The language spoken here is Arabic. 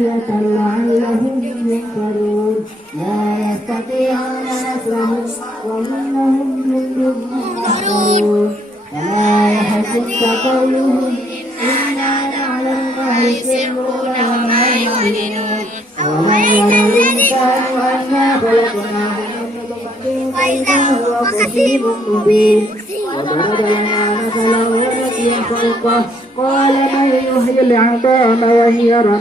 أذية لعلهم ينصرون لا يستطيعون نصرهم وإنهم جند محضرون فلا يحزنك قولهم إنا نعلم ما يسرون وما يعلنون أولم يرى الإنسان أنا خلقناه من نطفة فإذا هو خصيم مبين وضرب لنا مثلا ونسي خلقه قال من يحيي العظام وهي رميم